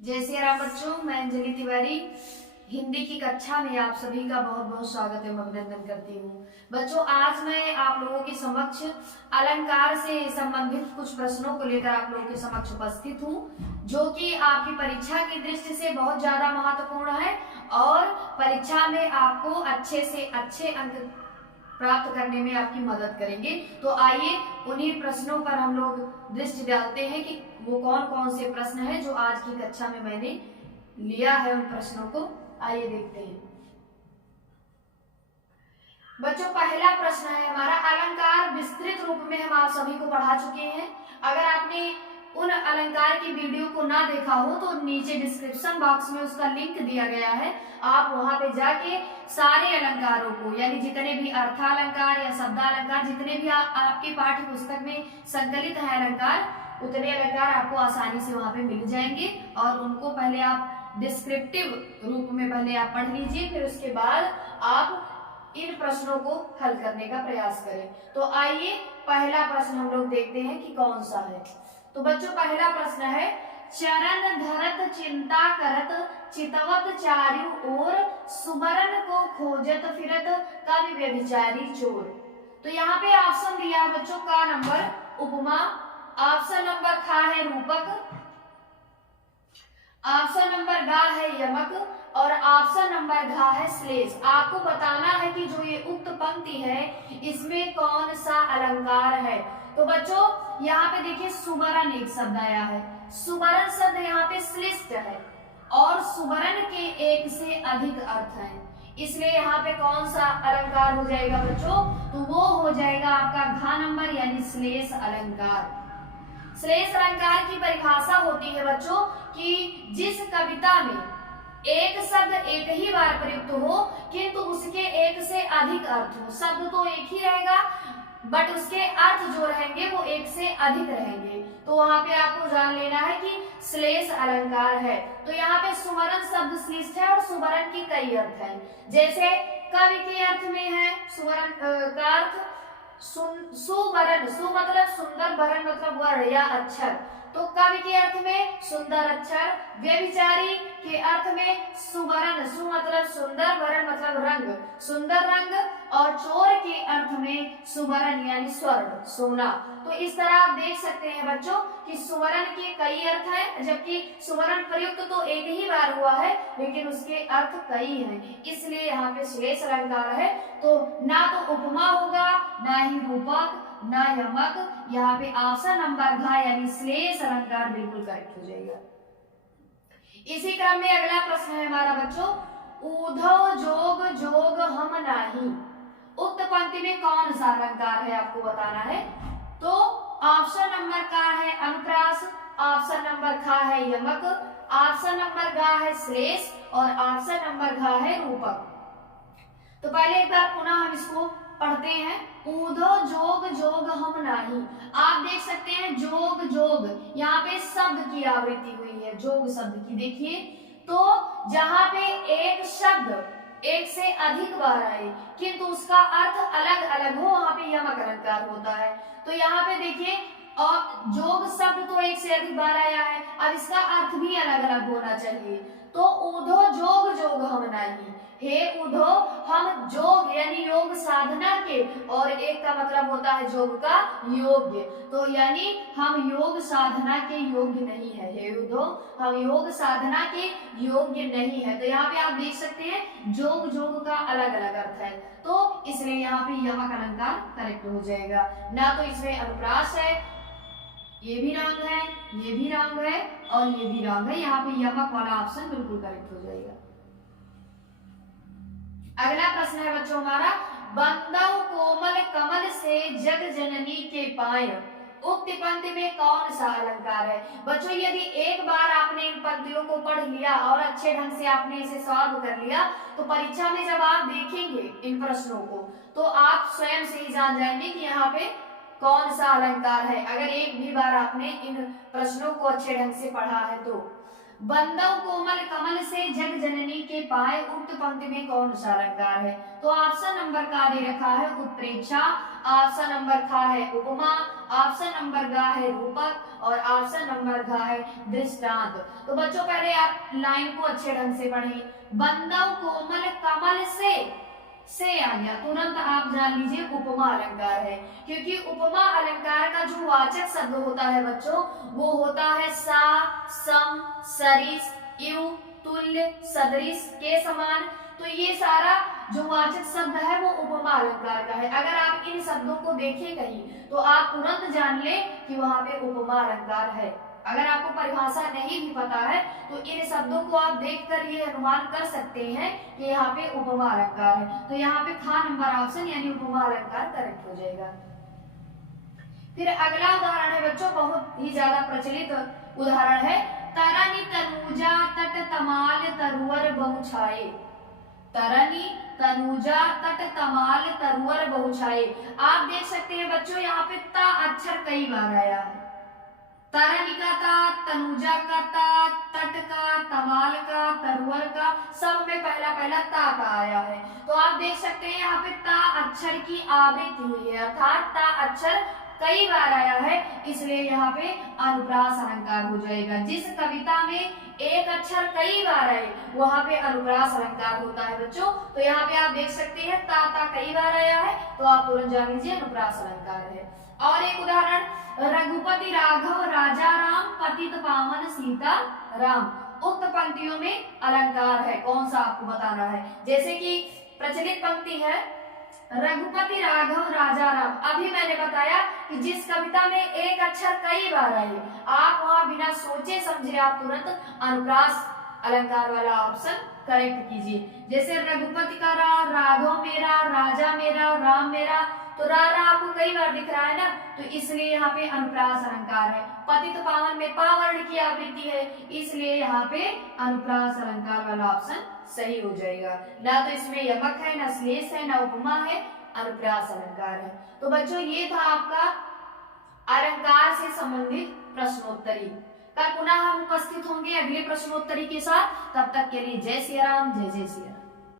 जय श्री राम बच्चों, मैं अंजलि तिवारी हिंदी की कक्षा में आप सभी का बहुत बहुत स्वागत एवं अभिनंदन करती हूँ। बच्चों, आज मैं आप लोगों के समक्ष अलंकार से संबंधित कुछ प्रश्नों को लेकर आप लोगों के समक्ष उपस्थित हूँ, जो कि आपकी परीक्षा की दृष्टि से बहुत ज्यादा महत्वपूर्ण है और परीक्षा में आपको अच्छे से अच्छे अंक प्राप्त करने में आपकी मदद करेंगे। तो आइए उन्हीं प्रश्नों पर हम लोग दृष्टि डालते हैं कि वो कौन कौन से प्रश्न हैं जो आज की कक्षा में मैंने लिया है। उन प्रश्नों को आइए देखते हैं। बच्चों, पहला प्रश्न है हमारा, अलंकार विस्तृत रूप में हम आप सभी को पढ़ा चुके हैं। अगर आपने उन अलंकार की वीडियो को ना देखा हो तो नीचे डिस्क्रिप्शन बॉक्स में उसका लिंक दिया गया है। आप वहां पे जाके सारे अलंकारों को, यानी जितने भी अर्थालंकार या शब्दालंकार, जितने भी आपके पाठ्य पुस्तक में संकलित है अलंकार, उतने अलंकार आपको आसानी से वहां पे मिल जाएंगे और उनको पहले आप डिस्क्रिप्टिव रूप में पहले आप पढ़ लीजिए, फिर उसके बाद आप इन प्रश्नों को हल करने का प्रयास करें। तो आइए पहला प्रश्न हम लोग देखते हैं कि कौन सा है। तो बच्चों, पहला प्रश्न है, चरण धरत चिंता करत चितवत चारु ओर सुमरन को खोजत फिरत कवि व्यभिचारी चोर। तो यहाँ पे ऑप्शन दिया है बच्चों, का नंबर उपमा, ऑप्शन नंबर खा है रूपक, ऑप्शन नंबर गा है यमक और ऑप्शन नंबर घा है श्लेष। आपको बताना है कि जो ये उक्त पंक्ति है इसमें कौन सा अलंकार है। तो बच्चों, यहाँ पे देखिए सुमरन एक शब्द आया है, सुमरन शब्द यहाँ पे श्लिष्ट है और सुमरन के एक से अधिक अर्थ है, इसलिए यहाँ पे कौन सा अलंकार हो जाएगा बच्चों, तो वो हो जाएगा आपका घा नंबर यानी श्लेष अलंकार। श्लेष अलंकार की परिभाषा होती है बच्चों कि जिस कविता में एक शब्द एक ही बार प्रयुक्त हो किंतु उसके एक से अधिक अर्थ हो। शब्द तो एक ही रहेगा बट उसके अर्थ जो रहेंगे वो एक से अधिक रहेंगे, तो वहां पे आपको जान लेना है कि श्लेष अलंकार है। तो यहाँ पे सुमरन शब्द श्लिष्ट है और सुमरन की कई अर्थ हैं। जैसे कवि के अर्थ में है सुमरन का अर्थ सुवरण, सु मतलब सुंदर, वरण मतलब वर्ण या अक्षर, तो कवि के अर्थ में सुंदर अक्षर, व्यभिचारी के अर्थ में सुवर्ण, सु मतलब सुंदर, वर्ण मतलब रंग, सुंदर रंग, और चोर के अर्थ में सुवर्ण यानी स्वर्ण, सोना। तो इस तरह आप देख सकते हैं बच्चों कि सुवर्ण के कई अर्थ हैं, जबकि सुवर्ण प्रयुक्त तो एक ही बार हुआ है लेकिन उसके अर्थ कई हैं, इसलिए यहाँ पे श्लेष अलंकार है। तो ना तो उपमा होगा, ना ही रूपक, ना यमक, यहाँ पे ऑप्शन नंबर घ यानी श्लेष अलंकार बिल्कुल करेक्ट हो जाएगा। इसी क्रम में अगला प्रश्न है हमारा बच्चों, ऊधव जोग जोग हम नाही, उक्त पंक्ति में कौन सा अलंकार है आपको बताना है। तो ऑप्शन नंबर का है अनुप्रास, ऑप्शन नंबर खा है यमक, ऑप्शन नंबर गा है श्लेष और ऑप्शन नंबर घा है रूपक। तो पहले एक बार पुनः हम इसको पढ़ते हैं, ऊधो जोग जोग हम नाही। आप देख सकते हैं जोग जोग, यहाँ पे शब्द की आवृत्ति हुई है जोग शब्द की, देखिए। तो जहां पे एक शब्द एक से अधिक बार आए किंतु उसका अर्थ अलग अलग हो, वहां पे यमक अलंकार होता है। तो यहाँ पे देखिए, और जोग शब्द तो एक से अधिक बार आया है, अब इसका अर्थ भी अलग अलग होना चाहिए। तो ऊधो जोग जोग हम नाही, हे ऊधो हम जोग यानी योग साधना के, और एक का मतलब होता है जोग का योग्य, तो यानी हम योग साधना के योग्य नहीं है, हे ऊधो हम योग साधना के योग्य नहीं है। तो यहाँ पे आप देख सकते हैं जोग जोग का अलग अलग अर्थ है, तो इसलिए यहाँ पे यमक अलंकार करेक्ट हो जाएगा। ना तो इसमें अनुप्रास है, ये भी रंग है, ये भी रंग है और ये भी रंग है, यहाँ पे यमक वाला ऑप्शन बिल्कुल करेक्ट हो जाएगा। अगला प्रश्न है बच्चों हमारा, बंदव कोमल कमल से जग जननी के पाय, उक्त पंक्ति में कौन सा अलंकार है। बच्चों, यदि एक बार आपने इन पंक्तियों को पढ़ लिया और अच्छे ढंग से आपने इसे सॉल्व कर लिया तो परीक्षा में जब आप देखेंगे इन प्रश्नों को तो आप स्वयं से ही जान जाएंगे कि यहाँ पे कौन सा अलंकार है, अगर एक भी बार आपने इन प्रश्नों को अच्छे ढंग से पढ़ा है तो। बंदव कोमल कमल से जग जननी के पाए, उक्त पंक्ति में कौन सा अलंकार है? तो ऑप्शन नंबर का दे रखा है उत्प्रेक्षा, ऑप्शन नंबर खा है उपमा, ऑप्शन नंबर गा है रूपक और ऑप्शन नंबर घा है दृष्टांत। तो बच्चों पहले आप लाइन को अच्छे ढंग से पढ़ें। बंदव कोमल कमल से आ गया, तुरंत आप जान लीजिए उपमा अलंकार है, क्योंकि उपमा अलंकार का जो वाचक शब्द होता है बच्चों वो होता है सा, सम, सरिस, इव, तुल्य, सदृश, के समान। तो ये सारा जो वाचक शब्द है वो उपमा अलंकार का है। अगर आप इन शब्दों को देखें कहीं तो आप तुरंत जान ले कि वहां पे उपमा अलंकार है। अगर आपको परिभाषा नहीं भी पता है तो इन शब्दों को आप देखकर ये अनुमान कर सकते हैं कि यहाँ पे उपमा अलंकार है। तो यहाँ पे खा नंबर ऑप्शन यानी उपमा अलंकार करेक्ट हो जाएगा। फिर अगला उदाहरण है बच्चों, बहुत ही ज्यादा प्रचलित उदाहरण है, तरनी तनुजा तट तमाल तरुवर बहुछाए। तरनी तनुजा तट तमाल तरुवर बहुछाए। आप देख सकते हैं बच्चों यहाँ पे ता अक्षर कई बार आया है। तरनी का ता, तनुजा का ता, तट का, तमाल का, तरुवर का, सब में पहला पहला ता का आया है। तो आप देख सकते हैं यहाँ पे ता अक्षर की आवृत्ति हुई है, अर्थात ता अक्षर कई बार आया है, इसलिए यहाँ पे अनुप्रास अलंकार हो जाएगा। जिस कविता में एक अक्षर कई बार आए वहां पे अनुप्रास अलंकार होता है बच्चों। तो यहाँ पे आप देख सकते हैं ता कई बार आया है, तो आप तुरंत जान लीजिए अनुप्रास अलंकार है। और एक उदाहरण, रघुपति राघव राजा राम पतित पावन सीता राम। उक्त पंक्तियों में अलंकार है, कौन सा आपको बताना है। जैसे कि प्रचलित पंक्ति है रघुपति राघव राजा राम, अभी मैंने बताया कि जिस कविता में एक अक्षर कई बार आए आप वहां बिना सोचे समझे आप तुरंत अनुप्रास अलंकार वाला ऑप्शन करेक्ट कीजिए। जैसे रघुपति का रा, राघव मेरा, राजा मेरा, राम मेरा, तो रा आपको कई बार दिख रहा है ना, तो इसलिए यहाँ पे अनुप्रास अलंकार है। पतित पावन में पा वर्ण की आवृत्ति है, इसलिए यहाँ पे अनुप्रास अलंकार वाला ऑप्शन सही हो जाएगा। ना तो इसमें यमक है, ना श्लेष है, ना उपमा है, अनुप्रास अलंकार है। तो बच्चों ये था आपका अलंकार से संबंधित प्रश्नोत्तरी। कल पुनः हम उपस्थित होंगे अगले प्रश्नोत्तरी के साथ। तब तक के लिए जय सिया राम, जय जय सिया।